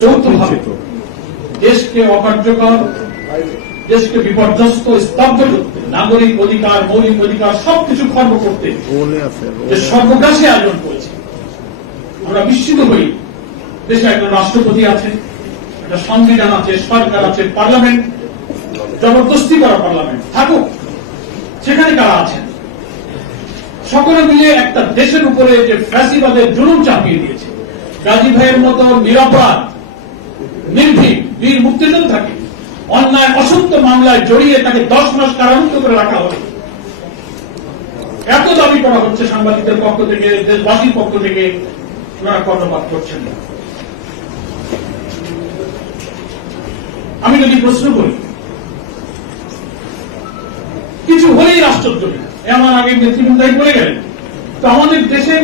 যৌথভাবে দেশকে অকার্যকর, দেশকে বিপর্যস্ত, স্তব্ধ করতে, নাগরিক অধিকার, মৌলিক অধিকার সবকিছু খর্ব করতে যে সর্বগ্রাসী আয়োজন করেছে। আমরা বিস্মিত হই। দেশে একজন রাষ্ট্রপতি আছে, একটা সংবিধান আছে, সরকার আছে, পার্লামেন্ট, জবরদস্তি করা পার্লামেন্ট থাকুক, সেখানে কারা আছেন? সকলে মিলে একটা দেশের উপরে যে ফ্যাসিবাদের জুলুম চাপিয়ে দিয়েছে। গাজী ভাইয়ের মতো নিরপরাধ নির্ভীক বীর মুক্তিযোদ্ধাকে অন্যায় অসত্য মামলায় জড়িয়ে তাকে 10 মাস কারারুদ্ধ করে রাখা হবে। এত দাবি করা হচ্ছে সাংবাদিকদের পক্ষ থেকে, দেশবাসীর পক্ষ থেকে, ওনারা কর্ণপাত করছেন না। আমি যদি প্রশ্ন করি, কিছু হলেই রাষ্ট্র চলে, এমন আগে নেতৃবৃন্দাই বলে গেলেন। তো আমাদের দেশের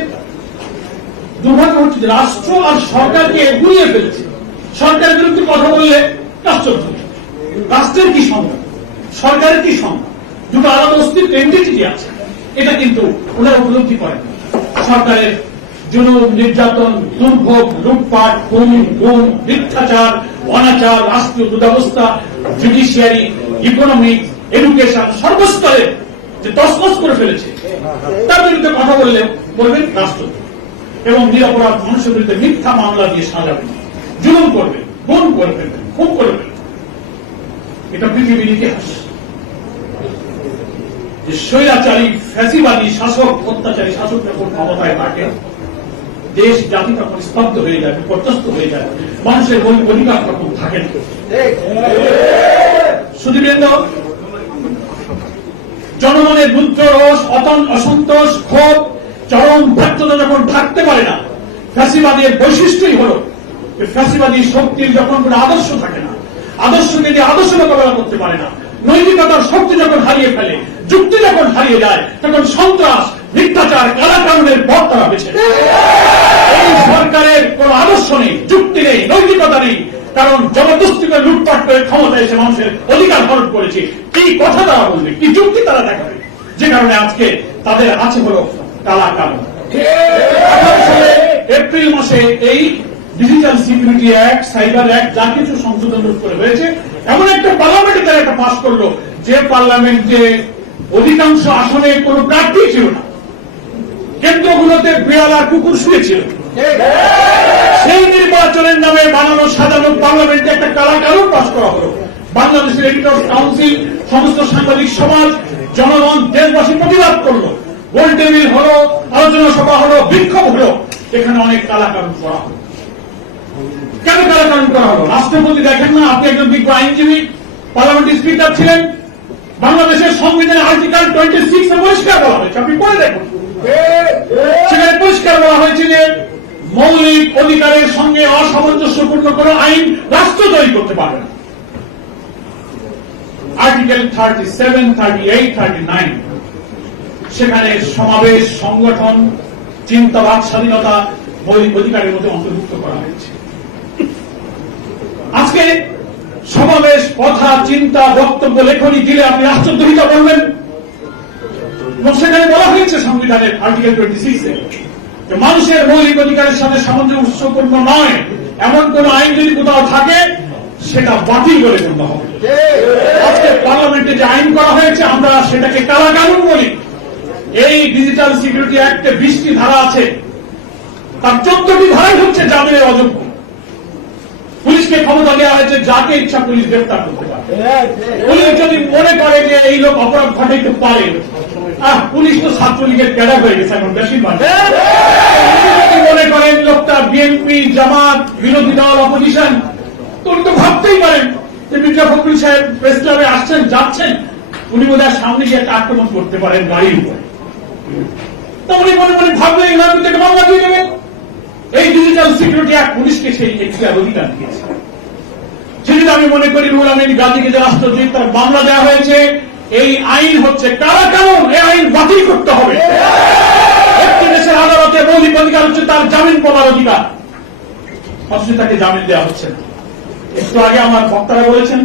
দুর্ভাগ্য হচ্ছে যে রাষ্ট্র আর সরকারকে গুলিয়ে ফেলেছে। সরকারের বিরুদ্ধে কথা বললে রাষ্ট্র চলে। রাষ্ট্রের কি সংজ্ঞা, সরকারের কি সংজ্ঞা, দুটো আলাদা অস্তিত্ব, এন্টিটি আছে। এটা কিন্তু ওনারা উপলব্ধি করেন। সরকারের জুলুম, নির্যাতন, দুর্ভোগ, লুটপাট, খুন, গুম, মিথ্যাচার, অনাচার, রাষ্ট্রীয় দুরবস্থা, জুডিশিয়ারি, ইকোনমিক, এডুকেশন সর্বস্তরে যে তছনছ করে ফেলেছে, তার বিরুদ্ধে কথা বললে বলবেন রাষ্ট্র, এবং নিরপরাধ মানুষের বিরুদ্ধে মিথ্যা মামলা দিয়ে সাজাবেন, জুলুম করবেন, খুন করবেন, খুন করবেন। এটা পৃথিবীর ইতিহাস। যে স্বৈরাচারী ফ্যাসিবাদী শাসক, অত্যাচারী শাসক যখন ক্ষমতায় থাকে, দেশ জাতি তখন স্তব্ধ হয়ে যায়, বিপর্যস্ত হয়ে যায়, মানুষের মৌলিক অধিকার তখন থাকে না। সুধীবৃন্দ, জনগণের রুদ্র রোষ, অসন্তোষ, ক্ষোভ, চরম ব্যর্থতা যখন থাকতে পারে না, ফ্যাসিবাদের বৈশিষ্ট্যই হল ফ্যাসিবাদী শক্তির যখন কোন আদর্শ থাকে না, আদর্শকে দিয়ে আদর্শ মোকাবেলা করতে পারে না, নৈতিকতার শক্তি যখন হারিয়ে ফেলে, যুক্তি যখন হারিয়ে যায়, তখন সন্ত্রাস, মিথ্যাচার, কারাকারণের পথ তারা বেছে নেয়। এই সরকারের কোন আদর্শ নেই, যুক্তি নেই, নৈতিকতা নেই, কারণ জবরদস্তি করে লুটপাট করে ক্ষমতায় এসে মানুষের অধিকার হরণ করেছে। কি কথা তারা বলবে, কি যুক্তি তারা দেখাবে? যে কারণে আজকে তাদের আছে হল কালা কানুন। 18 সালে এপ্রিল মাসে এই digital security act, cyber act, যা কিছু সংশোধন করে হয়েছে, এমন একটা পার্লামেন্টে তারা একটা পাস করলো যে পার্লামেন্টে অধিকাংশ আসনে কোন প্রার্থী ছিল না, কেন্দ্রগুলোতে বিড়াল আর কুকুর শুয়েছিল। সেই নির্বাচনের নামে বানানো সাজানো পার্লামেন্টে একটা কালা কানুন পাস করা হলো। বাংলাদেশের এডিটর্স কাউন্সিল, সমস্ত সাংবাদিক সমাজ, জনগণ, দেশবাসী প্রতিবাদ করলো। গোল টেবিল হলো, আলোচনা সভা হলো, বিক্ষোভ হলো, এখানে অনেক কালা কানুন করা হলো। কেন কালা কানুন করা হলো? রাষ্ট্রপতি দেখেন না, আপনি একজন বিজ্ঞ আইনজীবী, পার্লামেন্টের স্পিকার ছিলেন, বাংলাদেশের সংবিধানের আর্টিকেল 26 এ পরিষ্কার বলা হয়েছে, আপনি পড়ে দেখুন। সেখানে পরিষ্কার বলা হয়েছে যে মৌলিক অধিকারের সঙ্গে অসামঞ্জস্যপূর্ণ কোন আইন রাষ্ট্র তৈরি করতে পারবে না। আর্টিকেল 37, 38, 39 সেখানে সমাবেশ, সংগঠন, চিন্তাবাদ স্বাধীনতা মৌলিক অধিকারের মধ্যে অন্তর্ভুক্ত করা হয়েছে। আজকে সমাবেশ, কথা, চিন্তা, বক্তব্য, লেখনী দিলে আপনি রাষ্ট্রদ্রোহিতা বলবেন, এবং সেখানে বলা হয়েছে সংবিধানের আর্টিকেল 26 যে মানুষের মৌলিক অধিকারের সাথে সামঞ্জস্যপূর্ণ নয় এমন কোন আইন যদি কোথাও থাকে, সেটা বাতিল করে গণ্য হবে। আজকে পার্লামেন্টে যে আইন করা হয়েছে, আমরা সেটাকে কালা কানুন বলি। এই ডিজিটাল সিকিউরিটি অ্যাক্টে 20টি ধারা আছে, তার 14টি ধারাই হচ্ছে জামিনের অযোগ্য। পুলিশকে ক্ষমতা দেওয়া হয়েছে যাকে ইচ্ছা পুলিশ গ্রেফতার করতে পারে। পুলিশ যদি মনে করে যে এই লোক অপরাধ ঘটাইতে পারে, পুলিশ তো ছাত্রলীগের ক্যাডার হয়ে গেছে এখন বেশিরভাগ। যদি মনে করেন লোকটা বিএনপি, জামাত, বিরোধী দল, অপোজিশন, তো উনি তো ভাবতেই পারেন যে মির্জা ফখরুল সাহেব প্রেস ক্লাবে আসছেন, যাচ্ছেন, উনি বোধহয় সামনে গিয়ে একটা আক্রমণ করতে পারেন গাড়ির উপরে। তো উনি মনে মনে ভাবলেন এনার বিরুদ্ধে মামলা দিয়ে দেবেন। এই ডিজিটাল সিকিউরিটি অ্যাক্ট পুলিশকে সেই এখতিয়ার অধিকার দিয়েছে। সেদিন আমি মনে করি রুহুল আমিন গাজীকে যে রাষ্ট্রদ্রোহিত তার মামলা দেওয়া হয়েছে, এই আইন হচ্ছে কালা কানুন, এই আইন বাতিল করতে হবে। একটি দেশের আদালতে মৌলিক অধিকার হচ্ছে তার জামিন পাওয়ার অধিকার, অথচ তাকে জামিন দেওয়া হচ্ছে না। একটু আগে আমার বক্তারা বলেছেন,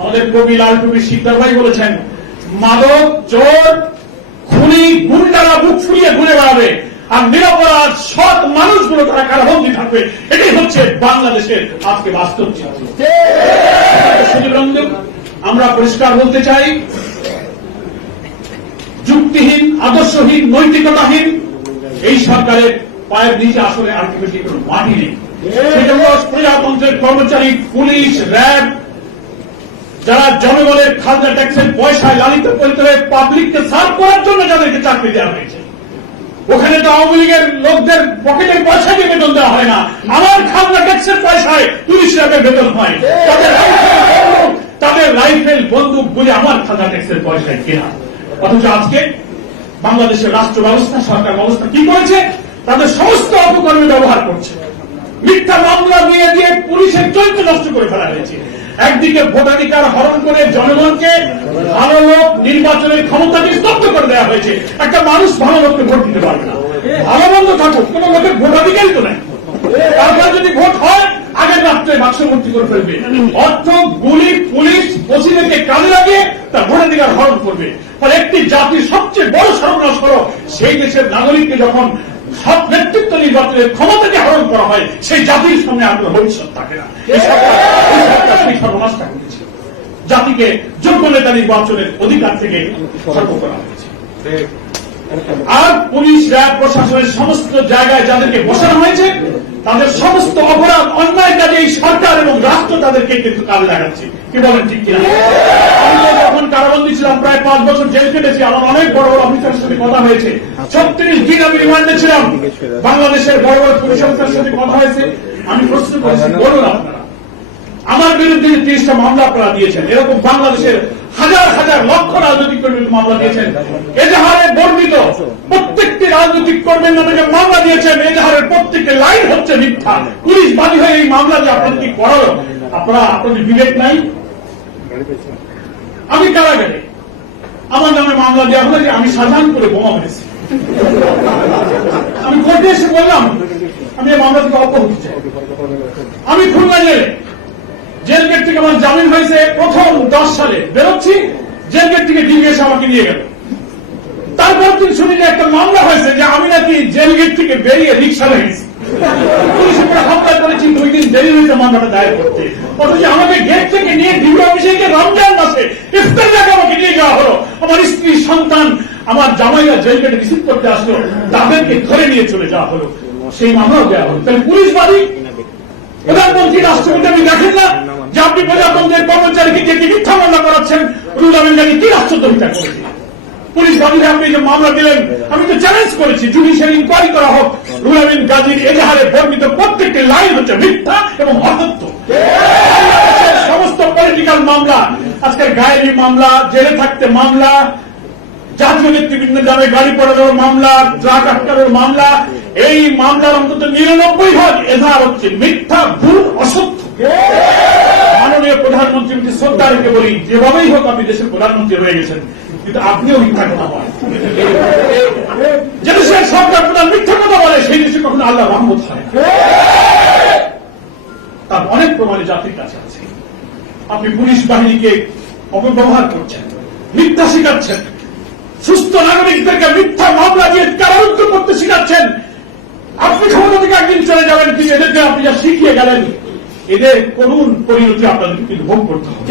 আমাদের কবি লাল টুপি শিকদার ভাই বলেছেন, মাদক, চোর, খুনি, গুন্ডারা বুক ফুলিয়ে ঘুরে বেড়াবে, আর নিরপরাধ সৎ মানুষগুলো তারা কারাবন্দী থাকবে। এটাই হচ্ছে বাংলাদেশের আজকে বাস্তব চিত্র। আমরা পরিষ্কার বলতে চাই, যুক্তিহীন, আদর্শহীন, নৈতিকতাহীন এই সরকারের পায়ের নিচে আসলে আলটিমেটলি কোনো মাটি নেই। সেজন্য প্রজাতন্ত্রের কর্মচারী, পুলিশ, র্যাব, যারা জনগণের খাজনা ট্যাক্সের পয়সায় লালিত পালিত হয়ে পাবলিককে সার্ভ করার জন্য যাদেরকে চাকরি দেওয়া হয়েছে, ওখানে তো আওয়ামী লীগের লোকদের পকেটের পয়সা দিয়ে বেতন দেওয়া হয় না, আমার খাজনা ট্যাক্সের পয়সায় পুলিশ র্যাবের বেতন হয়। তাদের রাইফেল বন্দুক বলে আমার খাজনা ট্যাক্সের পয়সায় কেনা। অথচ আজকে বাংলাদেশের রাষ্ট্র ব্যবস্থা, সরকার ব্যবস্থা কি করেছে? তাদের সমস্ত অপকর্মে ব্যবহার করছে। মিথ্যা মামলা দিয়ে দিয়ে পুলিশের চরিত্র নষ্ট করে ফেলা হয়েছে। একদিকে ভোটাধিকার হরণ করে জনগণকে ভালো লোক নির্বাচনের ক্ষমতাকে স্তব্ধ করে দেওয়া হয়েছে। একটা মানুষ ভালো লোককে ভোট দিতে পারবে না, ভালো মন্দ থাকুক, কোন লোকের ভোটাধিকারই তো নাই। তারপর যদি ভোট হয় আগের রাত্রে বাক্স ভর্তি করে ফেলবে, অর্থ গুলি পুলিশ ওসিদেরকে কাজে লাগিয়ে তার ভোটাধিকার হরণ করবে। ফলে একটি জাতির সবচেয়ে বড় সর্বনাশ হলো সেই দেশের নাগরিককে যখন সব নেতৃত্ব নির্বাচনের ক্ষমতাকে হরণ করা হয়, সেই জাতির সামনে আর কোনো ভবিষ্যৎ থাকে না। এই সরকার সেই সর্বনাশটা করেছে, জাতিকে যোগ্য নেতা নির্বাচনের অধিকার থেকে সর্ব করা হয়েছে। আর পুলিশ, র্যাব, প্রশাসনের সমস্ত জায়গায় যাদেরকে বসানো হয়েছে, তাদের সমস্ত অপরাধ, অন্যায় কাজে এই সরকার এবং রাষ্ট্র তাদেরকে কিন্তু কাজে লাগাচ্ছে। কি বলেন, ঠিক কিনা? আমি তো যখন কারাবন্দী ছিলাম, প্রায় 5 বছর জেল কেটেছি, আমার অনেক বড় বড় অফিসারের সাথে কথা হয়েছে। 36 দিন আমি রিমান্ডে ছিলাম। বাংলাদেশের বড় বড় পুলিশ অফিসারের সাথে কথা হয়েছে। আমি প্রশ্ন করেছি, বলুন আপনারা আমার বিরুদ্ধে 30টা মামলা আপনারা দিয়েছেন, এরকম বাংলাদেশের হাজার হাজার লক্ষ রাজনৈতিক কর্মীর মামলা দিয়েছেন, এজাহারে বর্ণিত প্রত্যেকটি রাজনৈতিক কর্মীর নামে যে মামলা দিয়েছেন, এজাহারের প্রত্যেকটি লাইন হচ্ছে মিথ্যা। পুলিশ বাদী হয়ে এই মামলা যে আপনাদের কি করালো, আপনাদের বিবেক নাই? আমি কারাগারে আমার নামে মামলা দেওয়া হলো যে আমি সাজান করে বোমা মেরেছি। আমি কোর্টে এসে বললাম আমি এই মামলা থেকে অব্যাহতি চাই। আমি খুলনা জেল গেট থেকে আমার জামিন হয়েছে, প্রথম 10 সালে বেরোচ্ছি, জেল গেট থেকে ডিবি এসে আমাকে নিয়ে গেল। তারপর তিনি শুনি যে একটা মামলা হয়েছে যে আমি নাকি জেল গেট থেকে বেরিয়ে রিক্সা লেগেছি। পুলিশ উপরে হত্যা করেছি, 2 দিন দেরি হয়েছে মামলাটা দায়ের করতে। অথচ আমাকে গেট থেকে নিয়ে ডিবি অফিসে গিয়ে রমজান মাসে ইফতার জায়গা আমাকে নিয়ে যাওয়া হলো। আমার স্ত্রী, সন্তান, আমার জামাইরা জেল গেটে রিসিভ করতে আসলো, তাদেরকে ধরে নিয়ে চলে যাওয়া হলো, সেই মামলাও দেওয়া হলো। তাহলে পুলিশ বাদী। প্রধানমন্ত্রী, রাষ্ট্রপতি আপনি দেখেন না যে আপনি প্রজাতন্ত্রের কর্মচারীকে যে মিথ্যা মামলা করাচ্ছেন? রুহুল আমিন গাজী কি রাষ্ট্রদ্রোহিতা করেছে? পুলিশ বাদীরা আপনি যে মামলা দিলেন, আমি তো চ্যালেঞ্জ করেছি জুডিশিয়াল ইনকোয়ারি করা হোক। রুহুল আমিন গাজীর এজাহারে বর্ণিত প্রত্যেকটি লাইন হচ্ছে মিথ্যা এবং অসত্য। সমস্ত পলিটিক্যাল মামলা, আজকের গায়েবী মামলা, জেলে থাকতে মামলা, জাতীয় নেতৃবৃন্দের নামে গাড়ি পড়ানোর মামলা, ট্রাক আটকানোর মামলা, এই মামলার অন্তত 99% এজাহার হচ্ছে মিথ্যা, ভুল, অসত্য। মাননীয় প্রধানমন্ত্রীকে শ্রদ্ধা রেখে বলি, যেভাবেই হোক আপনি দেশের প্রধানমন্ত্রী হয়ে গেছেন, কিন্তু আপনিও মিথ্যা কথা বলেন। যে দেশের সরকার প্রধান মিথ্যা কথা বলে, সেই দেশে কখনো আল্লাহ রহমত হয়। তার অনেক প্রমাণে জাতির কাছে আছে। আপনি পুলিশ বাহিনীকে অপব্যবহার করছেন, মিথ্যা শিখাচ্ছেন, সুস্থ নাগরিকদেরকে মিথ্যা মামলা দিয়ে কারারুদ্ধ করতে শিখাচ্ছেন। আপনি ক্ষমতা থেকে একদিন চলে যাবেন, কিন্তু এদেরকে আপনি যা শিখিয়ে গেলেন, এদের করুণ পরিণতি আপনাদেরকে কিন্তু ভোগ করতে হবে।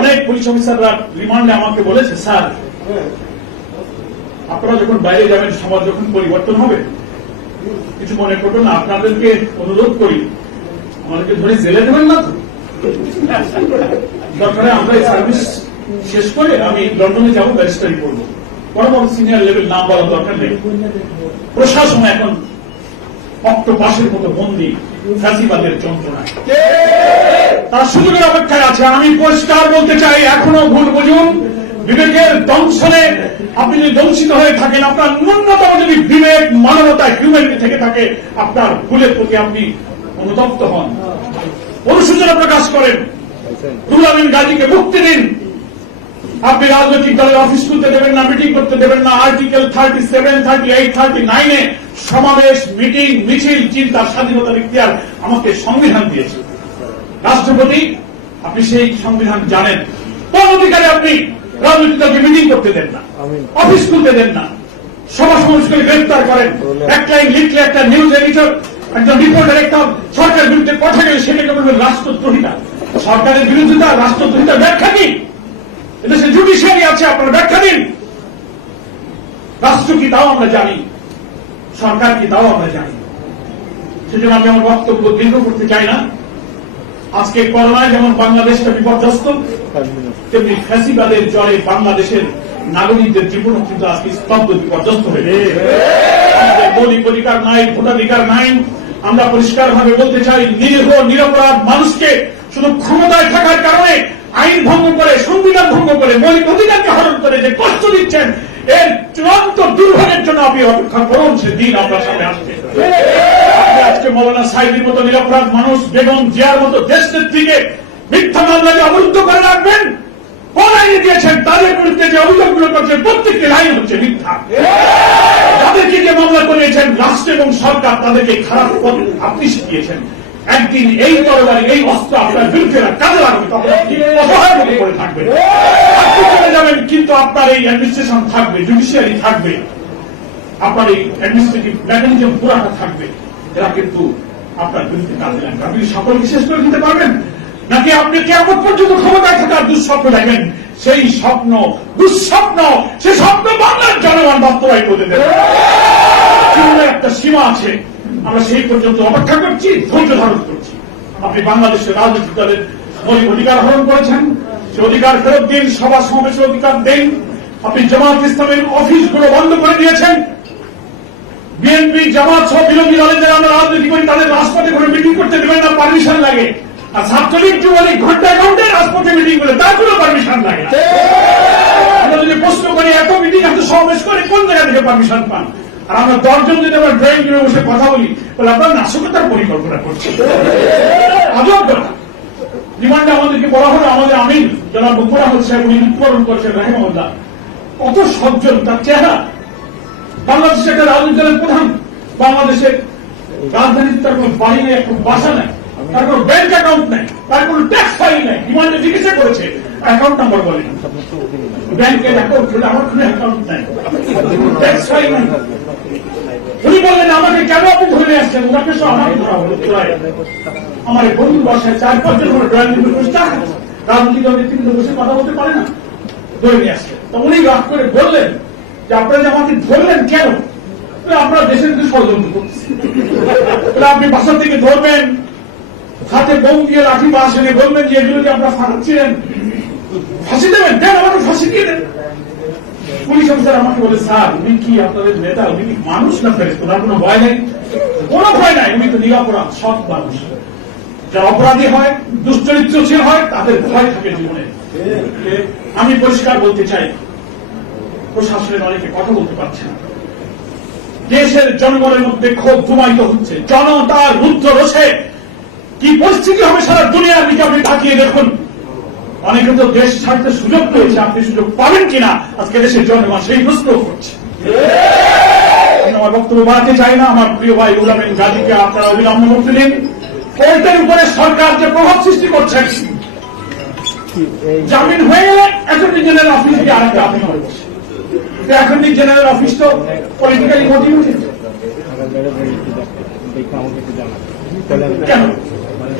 অনেক পুলিশ অফিসাররা রিমান্ডে আমাকে বলেছে, স্যার আপনারা যখন বাইরে যাবেন, সমাজ যখন পরিবর্তন হবে, কিছু মনে করবেন না, আপনাদেরকে অনুরোধ করি আমাদেরকে ধরে জেলে দেবেন না তো। দরকারে আমরা এই সার্ভিস শেষ করে আমি লন্ডনে যাবো, ব্যারিস্টারি করবো, বড় বড় সিনিয়র লেভেল নাম বলার দরকার নেই। প্রশাসন এখন অক্টোপাসের মতো বন্দী ফ্যাসিবাদের যন্ত্রণায়, তার সুযোগের অপেক্ষায় আছে। আমি পরিষ্কার বলতে চাই, এখনো ভুল বুঝুন, বিবেকের দংশনে আপনি যদি দংশিত হয়ে থাকেন, আপনার ন্যূনতম যদি বিবেক, মানবতা, হিউম্যানিটি থেকে থাকে, আপনার ভুলের প্রতি আপনি অনুতপ্ত হন, অনুশোচনা প্রকাশ করেন। রুহুল আমিন গাজীকে মুক্তি দিন। আপনি রাজনৈতিক দলের অফিস খুলতে দেবেন না, মিটিং করতে দেবেন না। আর্টিকেল 37, 38, 39-এ সমাবেশ, মিটিং, মিছিল, চিন্তার স্বাধীনতার ইখতিয়ার আমাকে সংবিধান দিয়েছে। রাষ্ট্রপতি, আপনি সেই সংবিধান জানেন। কোন অধিকারে আপনি রাজনৈতিক দলকে মিটিং করতে দেন না, অফিস খুলতে দেন না, সভা সমাবেশ করে গ্রেফতার করেন, এক লাইন লিখলে একটা নিউজ এডিটর একজন রিপোর্টার একটা সরকারের বিরুদ্ধে কথা গেলে সেটাকে বলবেন রাষ্ট্রদ্রোহিতা। সরকারের বিরোধিতা রাষ্ট্রদ্রোহিতার ব্যাখ্যা কি? এদেশে জুডিশিয়ারি আছে, আপনারা ব্যাখ্যা দিন। রাষ্ট্র কি তাও আমরা জানি, সরকার কি তাও আমরা জানি। সেজন্য আমি আমার বক্তব্য দীর্ঘ করতে চাই না। আজকে করোনায় যেমন বাংলাদেশটা বিপর্যস্ত, তেমনি ফ্যাসিবাদের জ্বরে বাংলাদেশের নাগরিকদের জীবন কিন্তু আজকে স্তব্ধ, বিপর্যস্ত হয়ে গেছে। আমাদের মৌলিক অধিকার নাই, ভোটাধিকার নাই। আমরা পরিষ্কার ভাবে বলতে চাই, নিরীহ নিরপরাধ মানুষকে শুধু ক্ষমতায় থাকার কারণে আইন ভঙ্গ করে, সংবিধান ভঙ্গ করে, মৌলিক অধিকারকে হরণ করে যে কষ্ট দিচ্ছেন, এর চূড়ান্ত দুর্ভোগের জন্য আপনি অপেক্ষা করুন, সে দিন আপনার সামনে আসছে। আপনি আজকে মৌলানা সাইদির মতো নিরপরাধ মানুষ, বেগম জিয়ার মতো দেশ নেত্রীকে মিথ্যা মামলাকে অবরুদ্ধ করে রাখবেন। কোন আইনে দিয়েছেন? তাদের বিরুদ্ধে যে অভিযোগগুলো করছেন প্রত্যেকটি আইন হচ্ছে মিথ্যা। যাদেরকে যে মামলা করিয়েছেন রাষ্ট্র এবং সরকার, তাদেরকে খারাপ পথ আপনি শিখিয়েছেন। একদিন এই তরবারি, এই অস্ত্র আপনার বিরুদ্ধে কাজে লাগবে, তখন আপনি অসহায় মনে করে থাকবেন। আপনি চলে যাবেন, কিন্তু আপনার এই অ্যাডমিনিস্ট্রেশন থাকবে, জুডিশিয়ারি থাকবে, আপনার এই অ্যাডমিনিস্ট্রেটিভ মেকানিজম পুরাটা থাকবে। এরা কিন্তু আপনার বিরুদ্ধে কাজে লাগবে। আপনি সকলকে শেষ করে দিতে পারবেন, নাকি আপনি কেমন পর্যন্ত ক্ষমতায় থাকার দুঃস্বপ্ন দেখেন? সেই স্বপ্ন দুঃস্বপ্ন, সে স্বপ্ন বাংলার জনগণ বাস্তবায়িত করতে দেবে। একটা সীমা আছে, আমরা সেই পর্যন্ত অপেক্ষা করছি, ধৈর্য ধারণ করছি। আপনি বাংলাদেশের রাজনৈতিক দলের মৌলিক অধিকার হরণ করেছেন, সে অধিকার ফেরত দিন। সভা সমাবেশের অধিকার দিন। আপনি জামাত ইসলামের অফিসগুলো বন্ধ করে দিয়েছেন। বিএনপি জামাত সহ বিরোধী দলের যারা আমরা রাজনীতি করি, তাদের রাজপথে করে মিটিং করতে দেবেন না, পারমিশন লাগে। আর ছাত্রলীগ যুবলীগ ঘন্টায় ঘন্টায় রাজপথে মিটিং করে, তার কোনো পারমিশন লাগে না। আমরা যদি প্রশ্ন করি, এত মিটিং এত সমাবেশ করে কোন জায়গা থেকে পারমিশন পান? আর আমরা 10 জন যদি আমরা ড্রয়িং রুমে বসে কথা বলি, বলে আপনারা নাশকতার পরিকল্পনা করছেন। আজব কথা। রিমান্ডে আমাদেরকে বলা হলো, আমাদের আমিন জনাব মুখরা হচ্ছে, উনি মৃত্যুবরণ করেছেন রাহিমাহুল্লাহ। কত সজ্জন তার চেহারা। বাংলাদেশের একটা রাজনৈতিক দলের প্রধান, বাংলাদেশের রাজধানীতে তার কোন বাড়ি নেই, একটা বাসা নেই, তার কোন ব্যাংক অ্যাকাউন্ট নেই, তার কোন ট্যাক্স ফাইল নেই। রিমান্ডে জিজ্ঞাসা করেছে, অ্যাকাউন্ট নাম্বার বলেন। ব্যাংকের অ্যাকাউন্ট, আমার কোনো অ্যাকাউন্ট নাই, ট্যাক্স ফাইল নাই। উনি বললেন, আমাকে কেন আপনি ধরে আসছেন? ওনাকে সব আমাকে ধরা হলো। আমার এই বন্ধু বাসায় 4-5 জন ড্রয়িং রুমে বসে চা খাচ্ছে, রাজনৈতিক দলের কিন্তু বসে কথা বলতে পারে না, ধরে নিয়ে আসছে। তো উনি রাগ করে বললেন যে আপনারা যে আমাকে ধরলেন কেন? আপনারা দেশের কিন্তু ষড়যন্ত্র করতেছেন। আপনি বাসা থেকে ধরবেন, হাতে বোম দিয়ে লাঠি বাস এনে বলবেন যে এগুলোকে আপনারা ফাঁসাচ্ছিলেন, ফাঁসি দেবেন, দেন আমাকে ফাঁসি দিয়ে দেন। পুলিশ অফিসার আমাকে বলে, স্যার উনি কি আপনাদের নেতা? উনি কি মানুষ না ফেরেশতা? ওনার কোনো ভয় নেই? কোনো ভয় নাই। উনি তো নিরপরাধ, সৎ মানুষ। যারা অপরাধী হয়, দুশ্চরিত্রশীল হয়, তাদের ভয় থাকে জীবনে। আমি পরিষ্কার বলতে চাই, প্রশাসনের অনেকে কথা বলতে পারছে না। দেশের জনগণের মধ্যে ক্ষোভ ঘুমায়িত হচ্ছে। জনতার রুদ্র রোষে কি পরিস্থিতি হবে সারা দুনিয়ার দিকে আপনি তাকিয়ে দেখুন। অনেকে তো দেশ ছাড়তে সুযোগ পেয়েছে, আপনি সুযোগ পাবেন কিনা আজকে দেশের জনগণ সেই প্রশ্ন করছে। আমার বক্তব্য বাড়াতে চাই না। আমার প্রিয় ভাই উলামেন গাজীকে আপনারা অবিলম্বে মুক্তি দিন। কোর্টের উপরে সরকার যে প্রভাব সৃষ্টি করছেন, জামিন হয়ে গেলে অ্যাটর্নি জেনারেল অফিস থেকে আরেকটা আপিল হবে। অ্যাটর্নি জেনারেল অফিস তো পলিটিক্যালি মোটিভেটেড। কেন?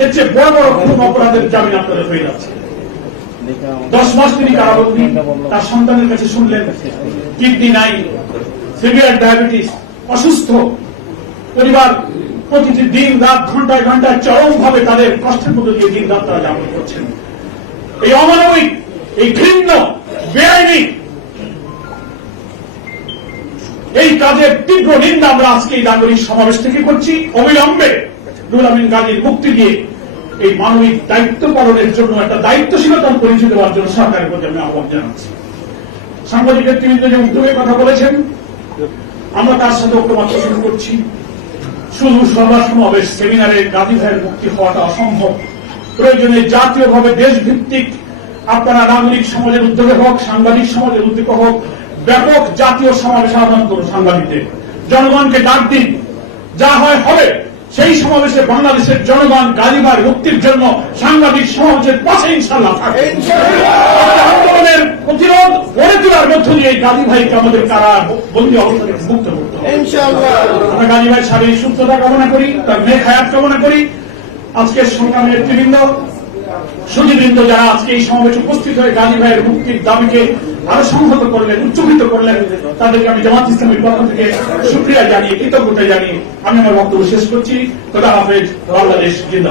এর চেয়ে বড় বড় কোন অপরাধের জামিন আপনাদের হয়ে যাচ্ছে। 10 মাস তিনি কারাবন্দী। তার সন্তানের কাছে শুনলেন কিডনি নাই, সিভিয়ার ডায়াবেটিস, অসুস্থ পরিবার, প্রতিটি দিন রাত ঘন্টায় ঘন্টায় চরম ভাবে তাদের কষ্টের মধ্যে দিয়ে দিন রাত তারা যাপন করছেন। এই অমানবিক, এই ঘৃণ্য, বেআইনি এই কাজের তীব্র নিন্দা আমরা আজকে এই নাগরিক সমাবেশ থেকে করছি। অবিলম্বে রুহুল আমিন গাজীর মুক্তি দিয়ে এই মানবিক দায়িত্ব পালনের জন্য একটা দায়িত্বশীলতার পরিচয় দেওয়ার জন্য সরকারের প্রতি আমি আহ্বান জানাচ্ছি। সাংবাদিক ব্যক্তিবৃন্দ যে উদ্যোগের কথা বলেছেন, আমরা তার সাথে ঐক্যমত পোষণ করছি। শুধু সভা সমাবেশ, সেমিনারে গাজী ভাইয়ের মুক্তি হওয়াটা অসম্ভব। প্রয়োজনে জাতীয়ভাবে দেশভিত্তিক আপনারা নাগরিক সমাজের উদ্যোগে হোক, সাংবাদিক সমাজের উদ্যোগে হোক, ব্যাপক জাতীয় সমাবেশ আহ্বান করুন। সাংবাদিকদের জনগণকে ডাক দিন, যা হয় হবে। সেই সমাবেশে বাংলাদেশের জনগণ গাজী ভাইয়ের মুক্তির জন্য সাংবাদিক সমাবেশের পাশে ইনশাআল্লাহ থাকবে। আন্দোলনের প্রতিরোধ গড়ে তোলার মধ্য দিয়ে গাজী ভাইকে আমাদের কারা বন্দী অবস্থা থেকে মুক্ত করতে হবে। আমরা গাজী ভাইয়ের শারীরিক সুস্থতা কামনা করি, তার নেক হায়াত কামনা করি। আজকের সংগ্রামের নেতৃবৃন্দ, সুধীবৃন্দ যারা আজকে এই সমাবেশে উপস্থিত হয়ে গাজী ভাইয়ের মুক্তির দাবিকে আরো সংহত করলেন, উচ্চকিত করলেন, তাদেরকে আমি জামাত ইসলামের পক্ষ থেকে শুকরিয়া জানিয়ে, কৃতজ্ঞতা জানিয়ে আমি আমার বক্তব্য শেষ করছি। খোদা হাফেজ। বাংলাদেশ জিন্দাবাদ।